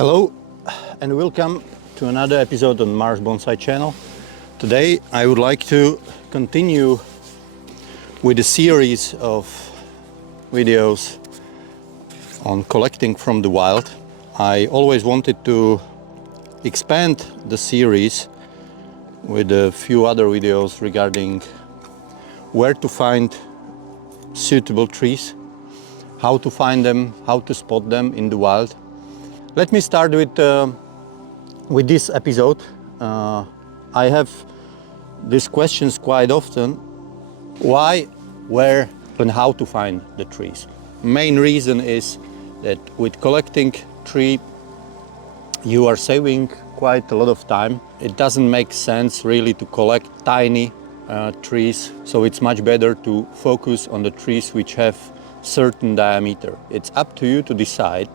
Hello and welcome to another episode on Maros Bonsai channel. Today I would like to continue with a series of videos on collecting from the wild. I always wanted to expand the series with a few other videos regarding where to find suitable trees, how to find them, how to spot them in the wild. Let me start with this episode. I have these questions quite often. Why, where and how to find the trees? Main reason is that with collecting tree you are saving quite a lot of time. It doesn't make sense really to collect tiny trees, so it's much better to focus on the trees which have certain diameter. It's up to you to decide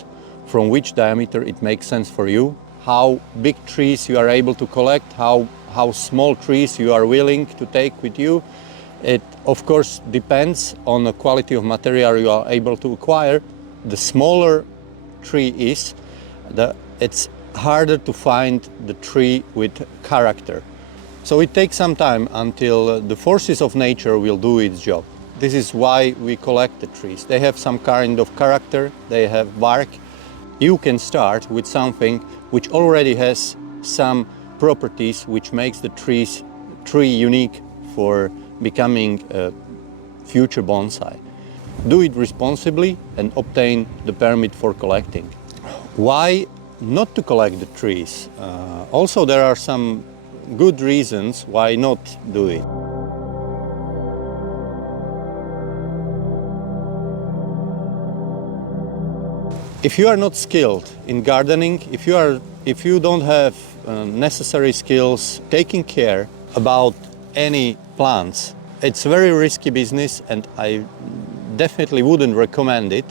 from which diameter it makes sense for you, how big trees you are able to collect, how small trees you are willing to take with you. It of course depends on the quality of material you are able to acquire. The smaller tree is, it's harder to find the tree with character. So it takes some time until the forces of nature will do its job. This is why we collect the trees. They have some kind of character, they have bark. You can start with something which already has some properties which makes the tree unique for becoming a future bonsai. Do it responsibly and obtain the permit for collecting. Why not to collect the trees? Also there are some good reasons why not do it. If you are not skilled in gardening, if you don't have necessary skills taking care about any plants, it's a very risky business and I definitely wouldn't recommend it.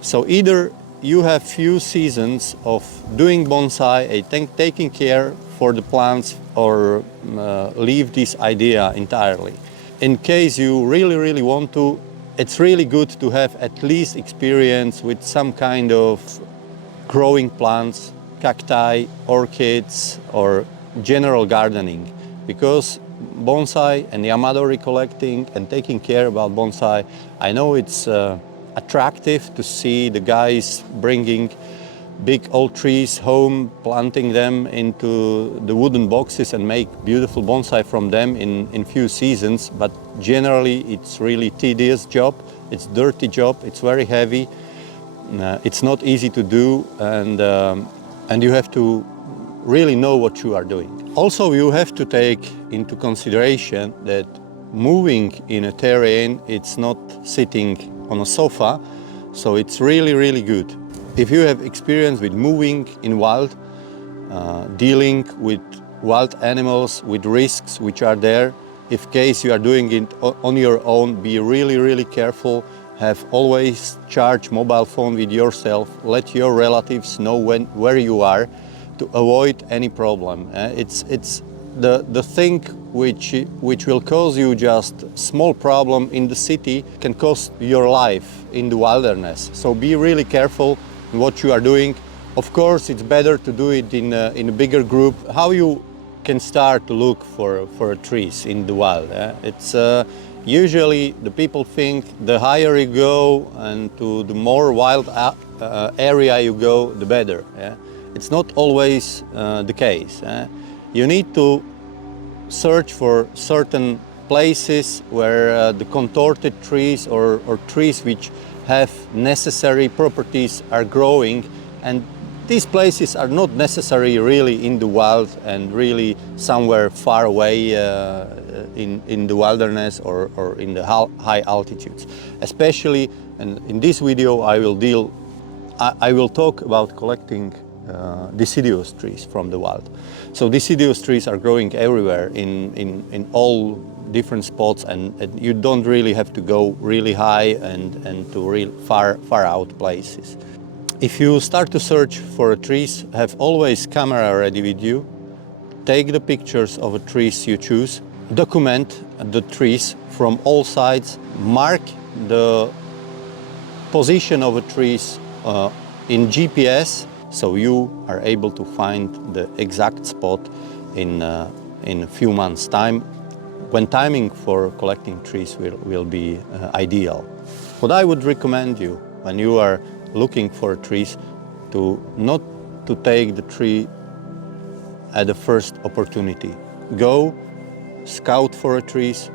So either you have few seasons of doing bonsai and taking care for the plants, or leave this idea entirely. In case you really want to, it's really good to have at least experience with some kind of growing plants, cacti, orchids, or general gardening, because bonsai and yamadori collecting and taking care about bonsai, I know it's attractive to see the guys bringing big old trees home, planting them into the wooden boxes and make beautiful bonsai from them in few seasons, but generally it's really tedious job, it's dirty job, it's very heavy, it's not easy to do, and you have to really know what you are doing. Also you have to take into consideration that moving in a terrain, it's not sitting on a sofa, so it's really good. If you have experience with moving in wild, dealing with wild animals, with risks which are there, if case you are doing it on your own, be really careful. Have always charge mobile phone with yourself. Let your relatives know where you are to avoid any problem. It's the thing which will cause you just small problem in the city can cost your life in the wilderness. So be really careful what you are doing. Of course, it's better to do it in a bigger group. How you can start to look for trees in the wild? It's usually the people think the higher you go and to the more wild area you go, the better. It's not always the case. You need to search for certain places where the contorted trees or trees which have necessary properties are growing, and these places are not necessarily really in the wild and really somewhere far away in the wilderness or in the high altitudes. Especially, and in this video I will talk about collecting deciduous trees from the wild. So deciduous trees are growing everywhere in all different spots, and you don't really have to go really high and to real far out places. If you start to search for trees, have always camera ready with you. Take the pictures of the trees you choose. Document the trees from all sides. Mark the position of the trees in GPS, so you are able to find the exact spot in a few months' time, when timing for collecting trees will be ideal. What I would recommend you when you are looking for trees, to not to take the tree at the first opportunity. Go scout for trees,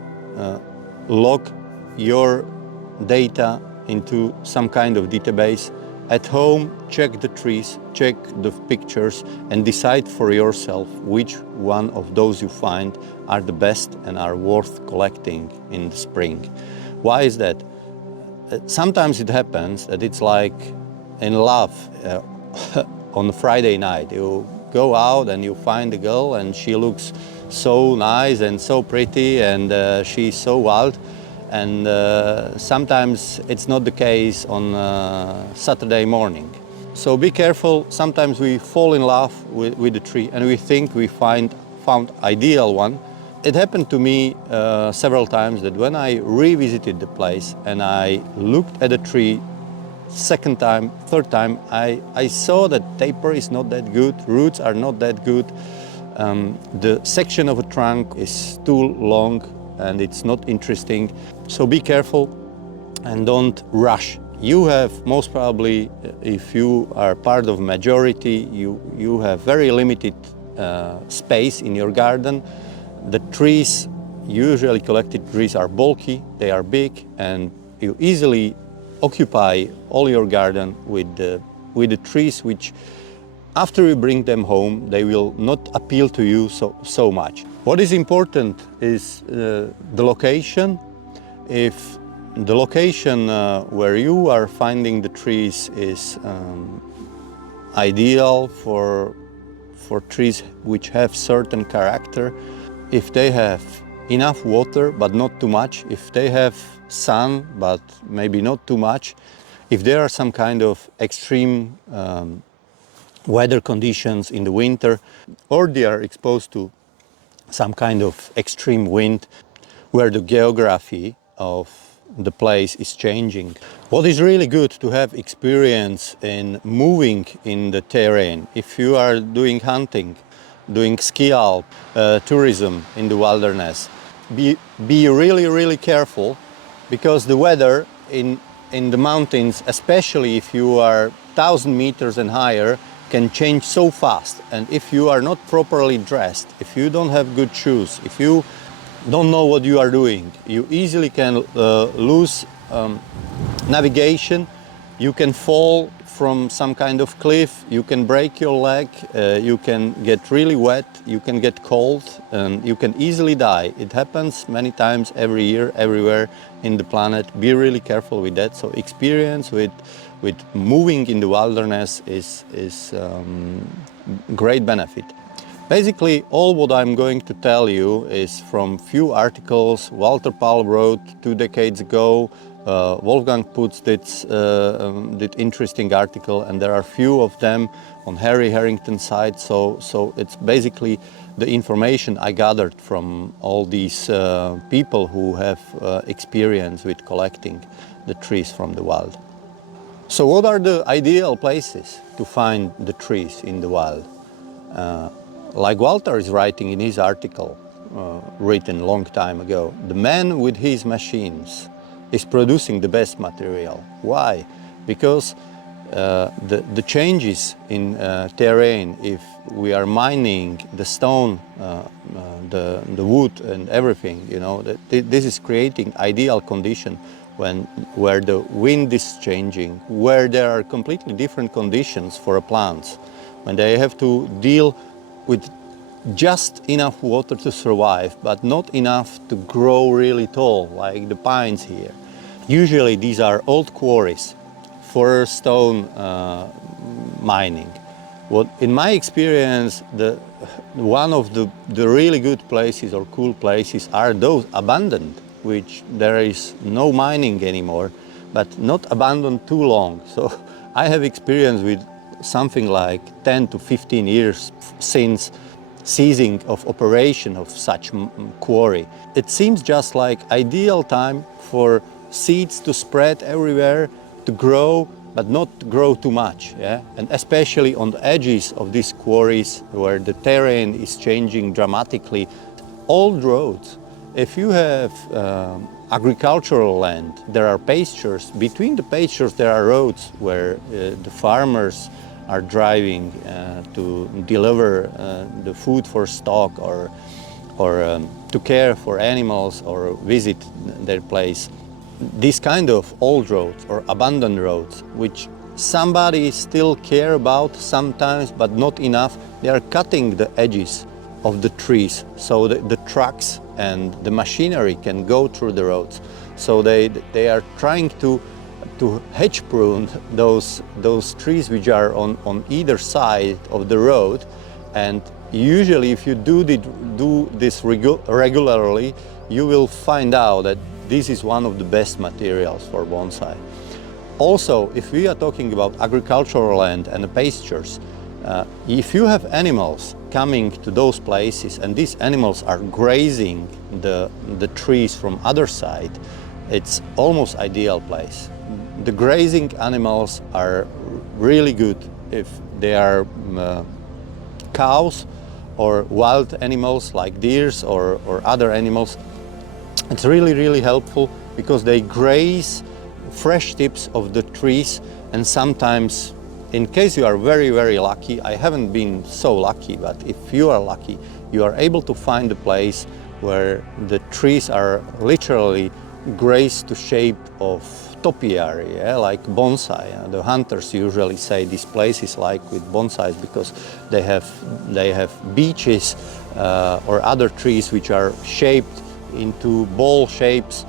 log your data into some kind of database. At home, check the trees, check the pictures, and decide for yourself which one of those you find are the best and are worth collecting in the spring. Why is that? Sometimes it happens that it's like in love on a Friday night. You go out and you find a girl and she looks so nice and so pretty and she's so wild. And sometimes it's not the case on Saturday morning. So be careful. Sometimes we fall in love with the tree and we think we found ideal one. It happened to me several times that when I revisited the place and I looked at the tree second time, third time, I saw that taper is not that good, roots are not that good. The section of a trunk is too long and it's not interesting. So be careful and don't rush. You have most probably, if you are part of majority, you have very limited space in your garden. The trees, usually collected trees, are bulky, they are big, and you easily occupy all your garden with the trees which, after you bring them home, they will not appeal to you so much. What is important is the location. If the location where you are finding the trees is ideal for trees which have certain character, if they have enough water but not too much, if they have sun but maybe not too much, if there are some kind of extreme weather conditions in the winter, or they are exposed to some kind of extreme wind where the geography of the place is changing. What is really good to have experience in moving in the terrain. If you are doing hunting, doing ski alp, tourism in the wilderness, be really careful, because the weather in the mountains, especially if you are 1,000 meters and higher, can change so fast. And if you are not properly dressed, if you don't have good shoes, if you don't know what you are doing, you easily can lose navigation. You can fall from some kind of cliff, you can break your leg, you can get really wet, you can get cold, and you can easily die. It happens many times every year, everywhere in the planet. Be really careful with that. So experience with moving in the wilderness is great benefit. Basically, all what I'm going to tell you is from few articles Walter Paul wrote 2 decades ago. Wolfgang Putz did interesting article, and there are few of them on Harry Harrington's site. So it's basically the information I gathered from all these people who have experience with collecting the trees from the wild. So what are the ideal places to find the trees in the wild? Like Walter is writing in his article, written a long time ago, the man with his machines is producing the best material. Why? Because the changes in terrain, if we are mining the stone, the wood and everything, you know, this is creating ideal condition where the wind is changing, where there are completely different conditions for plants, when they have to deal with just enough water to survive, but not enough to grow really tall, like the pines here. Usually these are old quarries for stone mining. What, in my experience, one of the really good places or cool places are those abandoned, which there is no mining anymore, but not abandoned too long. So I have experience with something like 10 to 15 years since ceasing of operation of such quarry. It seems just like ideal time for seeds to spread everywhere, to grow, but not grow too much, yeah? And especially on the edges of these quarries where the terrain is changing dramatically. Old roads, if you have agricultural land, there are pastures. Between the pastures there are roads where the farmers are driving to deliver the food for stock or to care for animals or visit their place. These kind of old roads or abandoned roads, which somebody still care about sometimes, but not enough, they are cutting the edges of the trees so the trucks and the machinery can go through the roads. So they are trying to hedge prune those trees which are on either side of the road. And usually if you do this regularly, you will find out that this is one of the best materials for bonsai. Also, if we are talking about agricultural land and the pastures, if you have animals coming to those places and these animals are grazing the trees from other side, it's almost ideal place. The grazing animals are really good if they are cows or wild animals like deers or other animals. It's really helpful because they graze fresh tips of the trees, and sometimes, in case you are very lucky, I haven't been so lucky, but if you are lucky, you are able to find a place where the trees are literally grazed to shape of topiary, yeah, like bonsai. The hunters usually say this place is like with bonsais because they have beeches or other trees which are shaped into ball shapes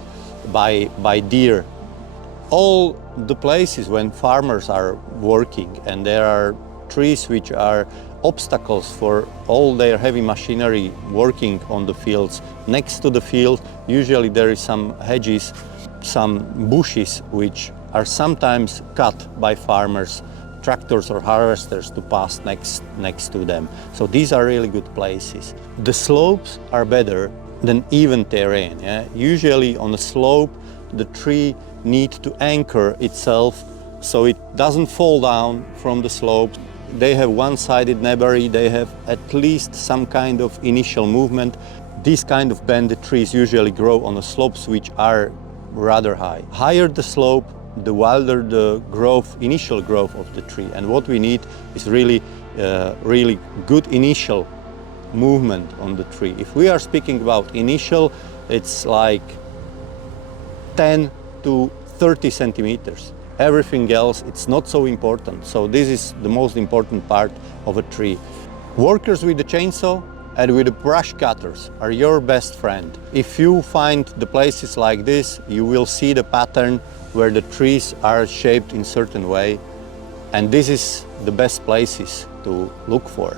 by deer. All the places when farmers are working and there are trees which are obstacles for all their heavy machinery working on the fields. Next to the field, usually there is some hedges, some bushes which are sometimes cut by farmers, tractors or harvesters to pass next to them. So these are really good places. The slopes are better than even terrain. Yeah? Usually on a slope, the tree needs to anchor itself so it doesn't fall down from the slope. They have one-sided nebari, they have at least some kind of initial movement. These kind of bended trees usually grow on the slopes which are rather high. Higher the slope, the wilder the initial growth of the tree. And what we need is really good initial movement on the tree. If we are speaking about initial, it's like 10 to 30 centimeters. Everything else, it's not so important. So this is the most important part of a tree. Workers with the chainsaw and with the brush cutters are your best friend. If you find the places like this, you will see the pattern where the trees are shaped in a certain way. And this is the best places to look for.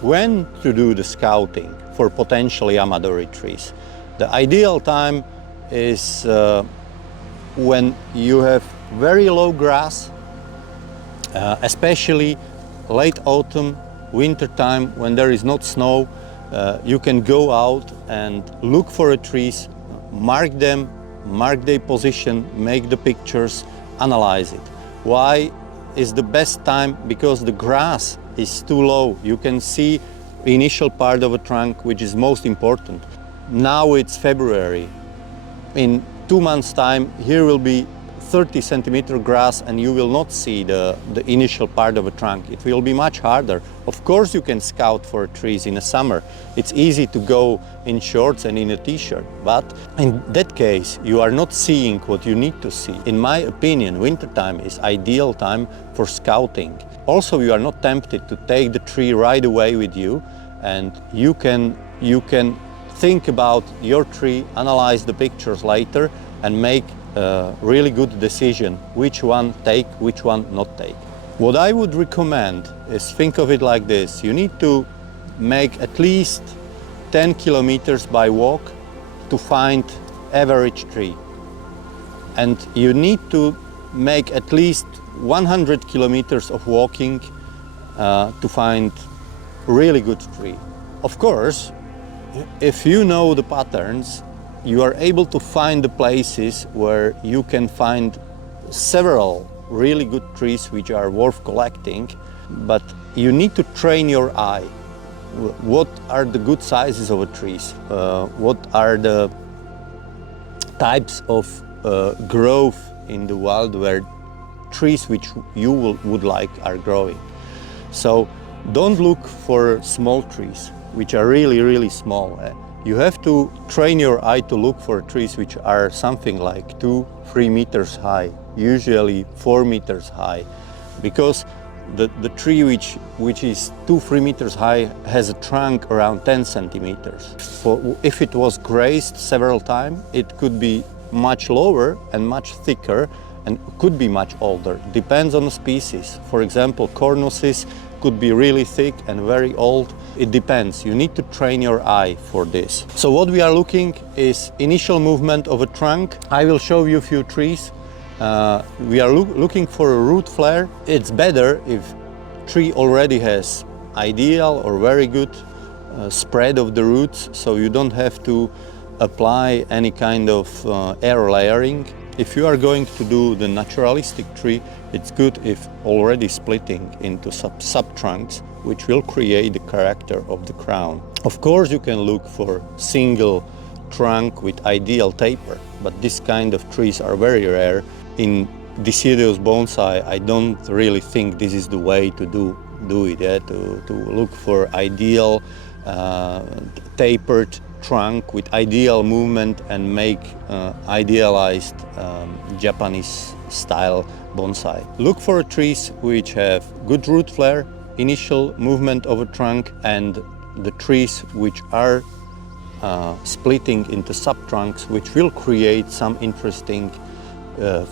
When to do the scouting for potential Yamadori trees? The ideal time is when you have very low grass, especially late autumn, winter time, when there is not snow. You can go out and look for the trees, mark them, mark their position, make the pictures, analyze it. Why is the best time? Because the grass is too low. You can see the initial part of a trunk, which is most important. Now it's February. In 2 months' time, here will be 30 centimeter grass and you will not see the initial part of a trunk. It will be much harder. Of course you can scout for trees in the summer. It's easy to go in shorts and in a t-shirt, but in that case you are not seeing what you need to see. In my opinion, wintertime is ideal time for scouting. Also, you are not tempted to take the tree right away with you, and you can think about your tree, analyze the pictures later and make a really good decision which one take, which one not take. What I would recommend is think of it like this. You need to make at least 10 kilometers by walk to find average tree. And you need to make at least 100 kilometers of walking to find really good tree. Of course, if you know the patterns, you are able to find the places where you can find several really good trees which are worth collecting, but you need to train your eye. What are the good sizes of a trees? What are the types of growth in the wild where trees which you would like are growing? So don't look for small trees which are really small. You have to train your eye to look for trees which are something like 2-3 meters high, usually 4 meters high, because the tree which is 2-3 meters high has a trunk around 10 centimeters. If it was grazed several times, it could be much lower and much thicker and could be much older. Depends on the species. For example, Cornuses could be really thick and very old. It depends. You need to train your eye for this. So what we are looking is initial movement of a trunk. I will show you a few trees. We are looking for a root flare. It's better if tree already has ideal or very good spread of the roots, so you don't have to apply any kind of air layering. If you are going to do the naturalistic tree, it's good if already splitting into subtrunks, which will create the character of the crown. Of course, you can look for single trunk with ideal taper, but this kind of trees are very rare. In Deciduous Bonsai, I don't really think this is the way to do it, to look for ideal tapered trunk with ideal movement and make idealized Japanese style bonsai. Look for trees which have good root flare, initial movement of a trunk, and the trees which are splitting into subtrunks, which will create some interesting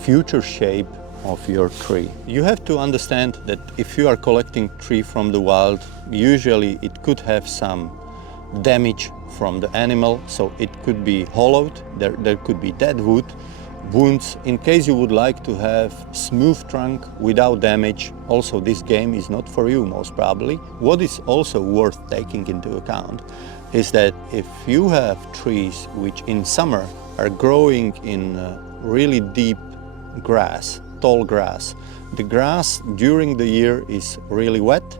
future shape of your tree. You have to understand that if you are collecting tree from the wild, usually it could have some damage from the animal, so it could be hollowed, there could be dead wood, wounds. In case you would like to have smooth trunk without damage, also this game is not for you most probably. What is also worth taking into account is that if you have trees which in summer are growing in really deep grass, tall grass, the grass during the year is really wet,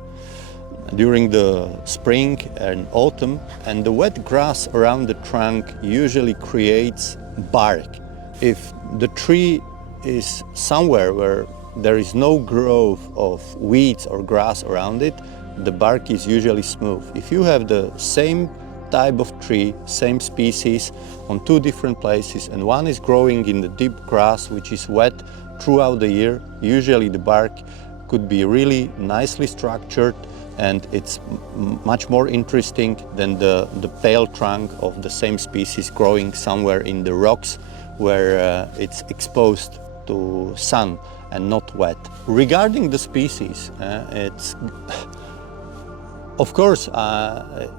during the spring and autumn, and the wet grass around the trunk usually creates bark. If the tree is somewhere where there is no growth of weeds or grass around it, the bark is usually smooth. If you have the same type of tree, same species on two different places, and one is growing in the deep grass which is wet throughout the year, usually the bark could be really nicely structured, and it's much more interesting than the pale trunk of the same species growing somewhere in the rocks where it's exposed to sun and not wet. Regarding the species, it's of course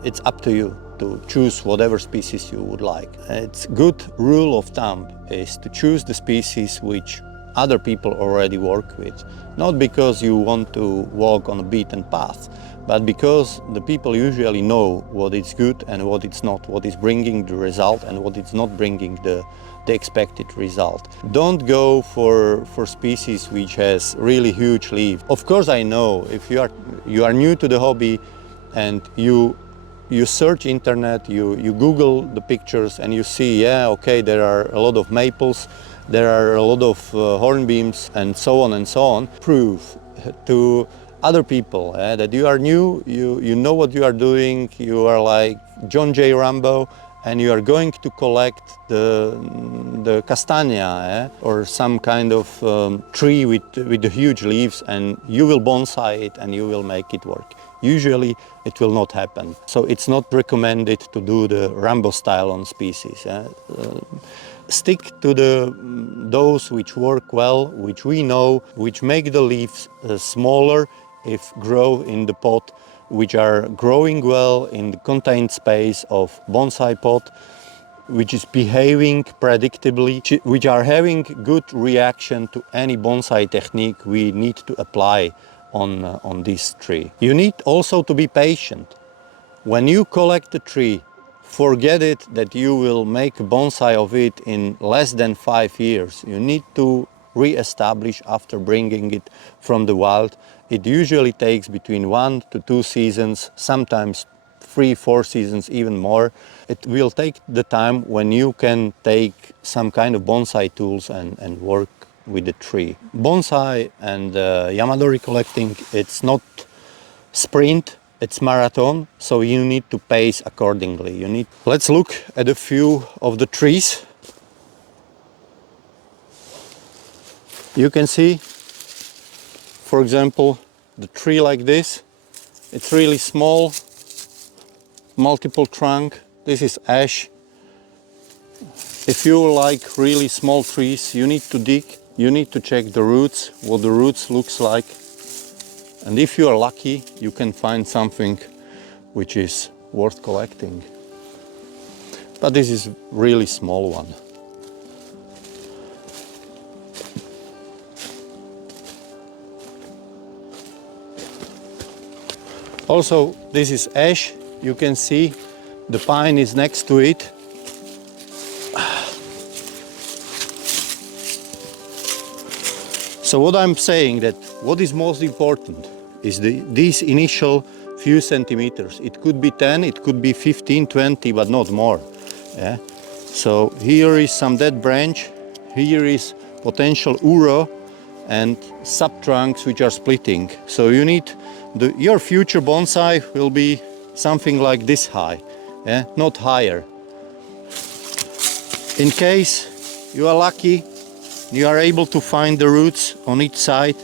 it's up to you to choose whatever species you would like. It's good rule of thumb is to choose the species which other people already work with, not because you want to walk on a beaten path, but because the people usually know what is good and what it's not, what is bringing the result and what is not bringing the expected result. Don't go for species which has really huge leaves. Of course, I know if you are new to the hobby and you search internet, you Google the pictures and you see, yeah, okay, there are a lot of maples, there are a lot of hornbeams and so on. Prove to other people that you are new, you know what you are doing, you are like John J. Rambo, and you are going to collect the castagna or some kind of tree with the huge leaves, and you will bonsai it and you will make it work. Usually it will not happen. So it's not recommended to do the Rambo style on species. Stick to those which work well, which we know, which make the leaves smaller if grow in the pot, which are growing well in the contained space of bonsai pot, which is behaving predictably, which are having good reaction to any bonsai technique we need to apply on this tree. You need also to be patient. When you collect a tree, forget it that you will make a bonsai of it in less than 5 years. You need to re-establish after bringing it from the wild. It usually takes between 1 to 2 seasons, sometimes 3, 4 seasons, even more. It will take the time when you can take some kind of bonsai tools and work with the tree. Bonsai and Yamadori collecting, it's not sprint, it's marathon, so you need to pace accordingly. Let's look at a few of the trees. You can see, for example, the tree like this. It's really small, multiple trunk. This is ash. If you like really small trees, you need to dig. You need to check the roots, what the roots looks like. And if you are lucky, you can find something which is worth collecting. But this is really small one. Also, this is ash. You can see the pine is next to it. So what I'm saying, that what is most important is these initial few centimeters. It could be 10, it could be 15, 20, but not more. Yeah? So here is some dead branch, here is potential uro and subtrunks which are splitting. So you need, your future bonsai will be something like this high, yeah? Not higher. In case you are lucky, you are able to find the roots on each side,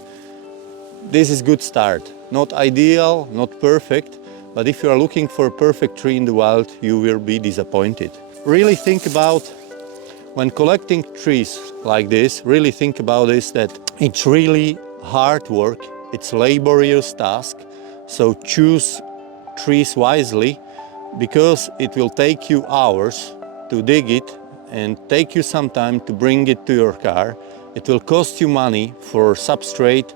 this is good start. Not ideal, not perfect, but if you are looking for a perfect tree in the wild, you will be disappointed. Really think about, when collecting trees like this, really think about this, that it's really hard work, it's laborious task, so choose trees wisely, because it will take you hours to dig it and take you some time to bring it to your car. It will cost you money for substrate,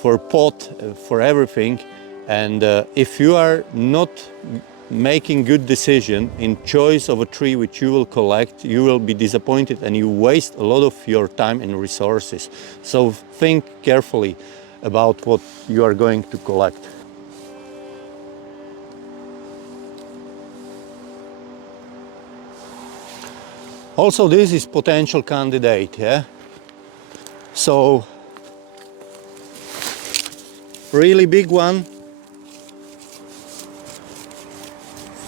for pot, for everything. And if you are not making good decision in choice of a tree which you will collect, you will be disappointed and you waste a lot of your time and resources. So think carefully about what you are going to collect. Also, this is potential candidate, yeah? So, really big one.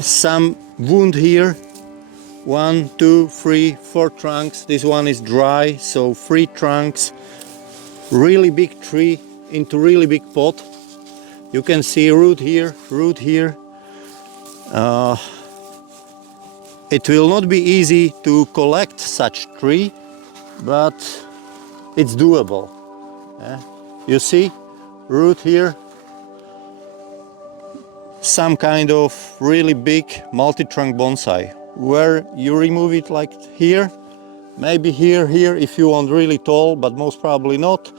Some wound here. 1, 2, 3, 4 trunks. This one is dry, so 3 trunks. Really big tree into really big pot. You can see root here, root here. It will not be easy to collect such tree, but it's doable. Yeah? You see, root here, some kind of really big multi-trunk bonsai, where you remove it like here, maybe here, here, if you want really tall, but most probably not.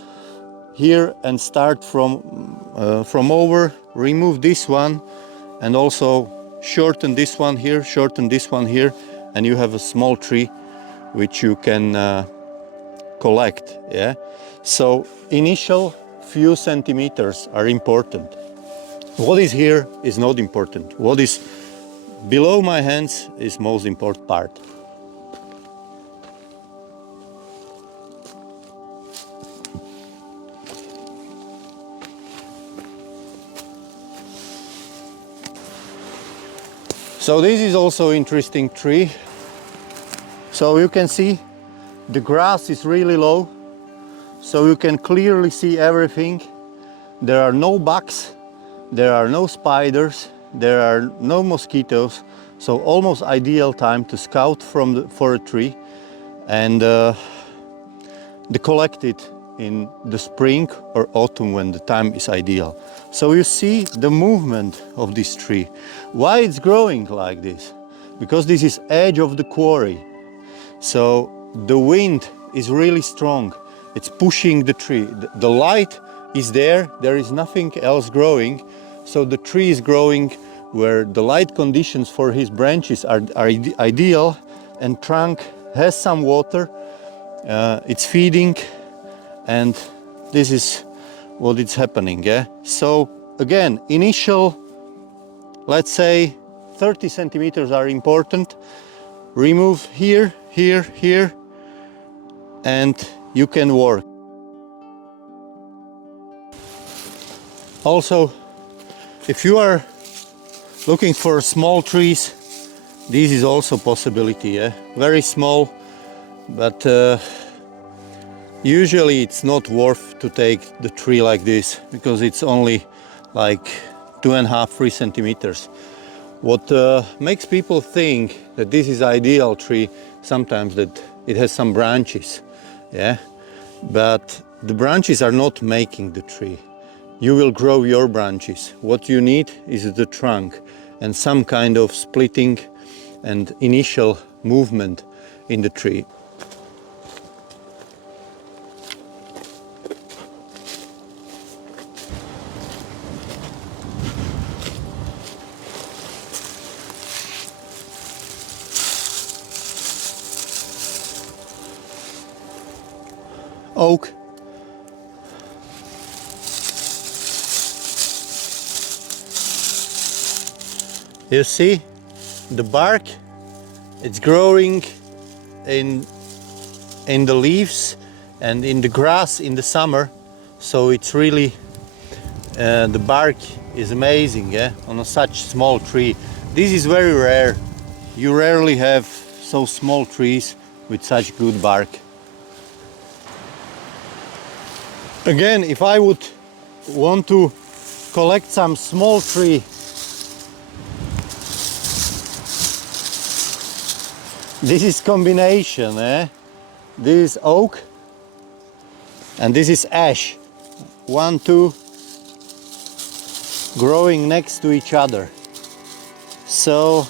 Here, and start from over, remove this one, and also shorten this one here, shorten this one here, and you have a small tree which you can collect. Yeah. So initial few centimeters are important. What is here is not important. What is below my hands is most important part. So this is also interesting tree. So you can see the grass is really low, so you can clearly see everything. There are no bugs, there are no spiders, there are no mosquitoes, so almost ideal time to scout for a tree and collect it in the spring or autumn when the time is ideal. So you see the movement of this tree. Why it's growing like this? Because this is edge of the quarry. So the wind is really strong. It's pushing the tree. The light is there is nothing else growing. So the tree is growing where the light conditions for his branches are ideal, and trunk has some water. It's feeding and this is what is happening. Yeah? So again, initial, let's say 30 centimeters are important. Remove here, here, here, and you can work. Also, if you are looking for small trees, this is also a possibility. Yeah? Very small, but usually it's not worth to take the tree like this, because it's only like 2.5–3 centimeters. What makes people think that this is ideal tree sometimes that it has some branches, yeah, but the branches are not making the tree. You will grow your branches. What you need is the trunk and some kind of splitting and initial movement in the tree. Oak. You see the bark, it's growing in the leaves and in the grass in the summer, so it's really the bark is amazing, yeah, on such small tree. This is very rare. You rarely have so small trees with such good bark. Again, if I would want to collect some small tree, this is combination, eh? This is oak and this is ash. 1, 2 growing next to each other. So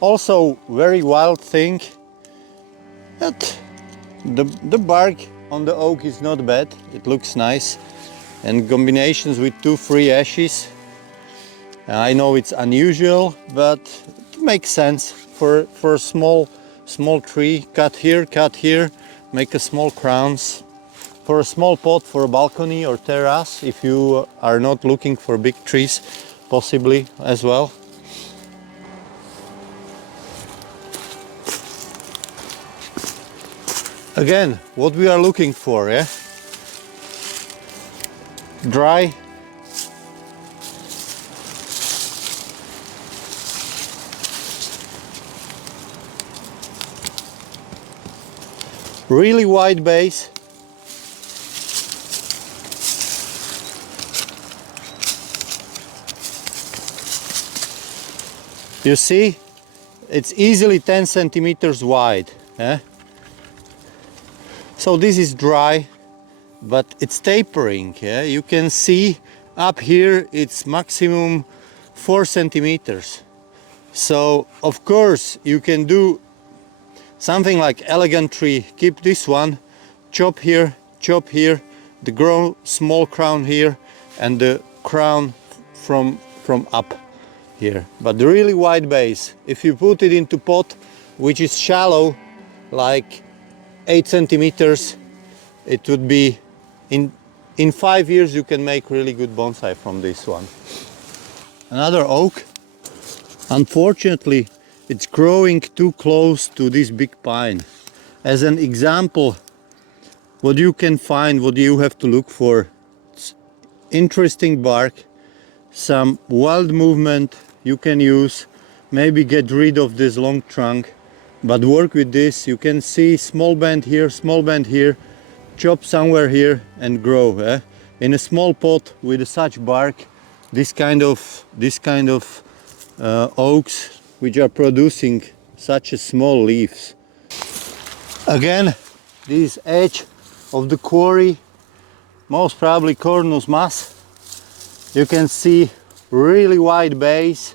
also very wild thing that the bark on the oak is not bad. It looks nice, and combinations with 2–3 ashes. I know it's unusual, but it makes sense for a small tree. Cut here, make a small crowns. For a small pot for a balcony or terrace, if you are not looking for big trees, possibly as well. Again, what we are looking for, yeah? Dry, really wide base, you see, it's easily 10 centimeters wide, yeah? So this is dry, but it's tapering, yeah? You can see up here it's maximum 4 centimeters. So of course you can do something like elegant tree. Keep this one, chop here, the small crown here, and the crown from up here. But the really wide base, if you put it into pot which is shallow, like 8 centimeters, it would be in 5 years you can make really good bonsai from this one. Another oak. Unfortunately, it's growing too close to this big pine. As an example, what you can find, what you have to look for, it's interesting bark, some wild movement you can use, maybe get rid of this long trunk, but work with this. You can see small bend here, chop somewhere here and grow. Eh? In a small pot with such bark, this kind of oaks which are producing such a small leaves. Again, this edge of the quarry, most probably Cornus mass. You can see really wide base.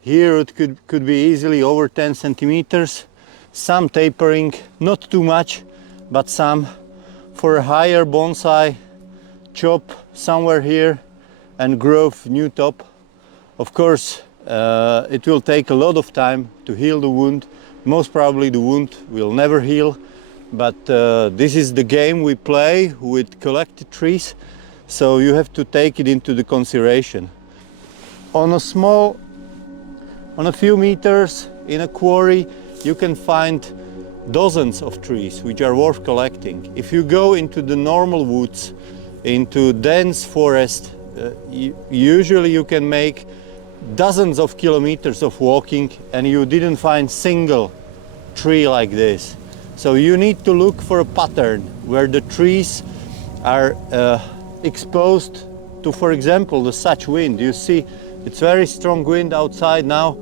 Here it could be easily over 10 centimeters. Some tapering, not too much, but some. For a higher bonsai, chop somewhere here and grow new top. Of course, it will take a lot of time to heal the wound. Most probably the wound will never heal, but this is the game we play with collected trees, so you have to take it into the consideration. On a few meters in a quarry, you can find dozens of trees which are worth collecting. If you go into the normal woods, into dense forest, usually you can make dozens of kilometers of walking and you didn't find single tree like this. So you need to look for a pattern where the trees are exposed to, for example, the such wind. You see, it's very strong wind outside now,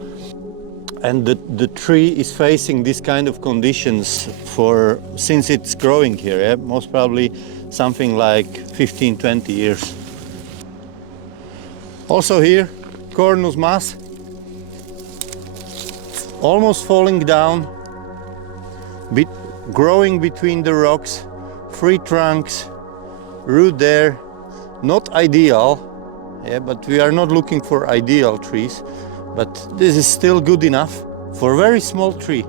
and the tree is facing this kind of conditions since it's growing here, yeah? Most probably something like 15-20 years. Also here, Cornus mass, almost falling down, growing between the rocks, 3 trunks, root there, not ideal, yeah, but we are not looking for ideal trees, but this is still good enough for a very small tree.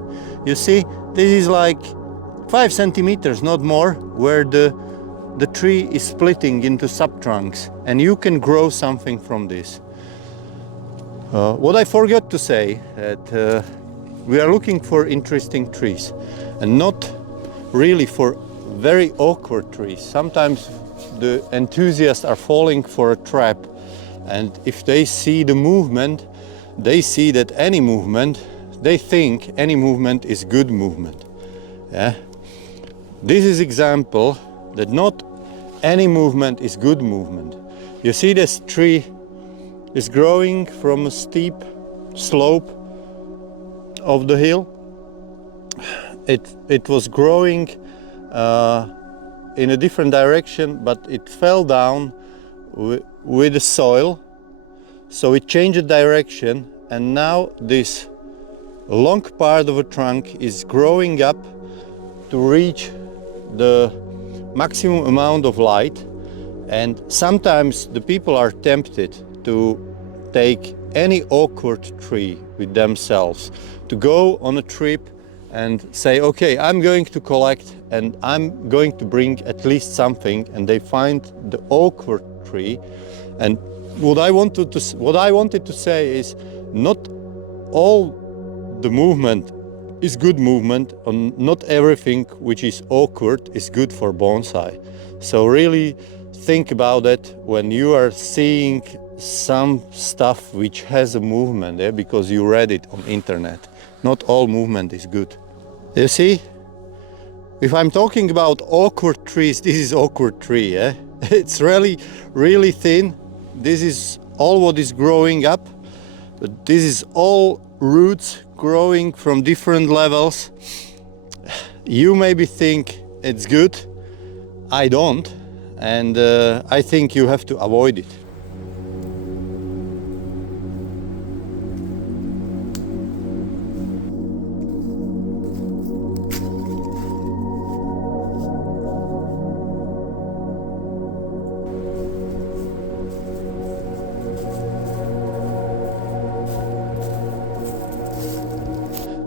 You see, this is like 5 centimeters, not more, where the tree is splitting into subtrunks, and you can grow something from this. What I forgot to say, that we are looking for interesting trees and not really for very awkward trees. Sometimes the enthusiasts are falling for a trap, and if they see the movement, they see that any movement, they think any movement is good movement. Yeah? This is example that not any movement is good movement. You see this tree is growing from a steep slope of the hill. It was growing in a different direction, but it fell down with the soil, so it changed direction, and now this long part of a trunk is growing up to reach the maximum amount of light. And sometimes the people are tempted to take any awkward tree with themselves, to go on a trip and say, okay, I'm going to collect and I'm going to bring at least something, and they find the awkward tree. And what I wanted to say is, not all the movement is good movement, and not everything which is awkward is good for bonsai. So really think about it when you are seeing some stuff which has a movement, yeah, because you read it on internet. Not all movement is good. You see, if I'm talking about awkward trees, this is awkward tree. Yeah? It's really thin. This is all what is growing up, but this is all roots growing from different levels. You maybe think it's good. I don't, and I think you have to avoid it.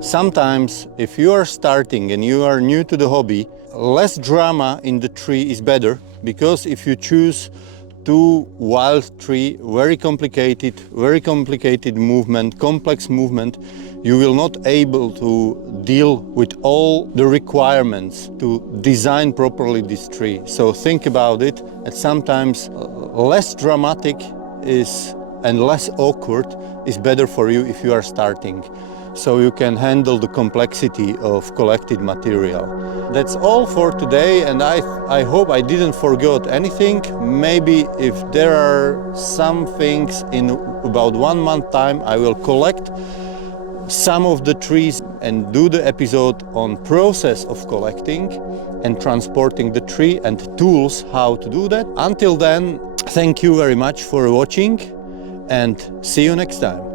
Sometimes, if you are starting and you are new to the hobby, less drama in the tree is better, because if you choose too wild tree, very complicated movement, complex movement, you will not able to deal with all the requirements to design properly this tree. So think about it, and sometimes less dramatic is and less awkward is better for you if you are starting, so you can handle the complexity of collected material. That's all for today, and I hope I didn't forget anything. Maybe if there are some things in about 1 month time, I will collect some of the trees and do the episode on process of collecting and transporting the tree and tools how to do that. Until then, thank you very much for watching, and see you next time.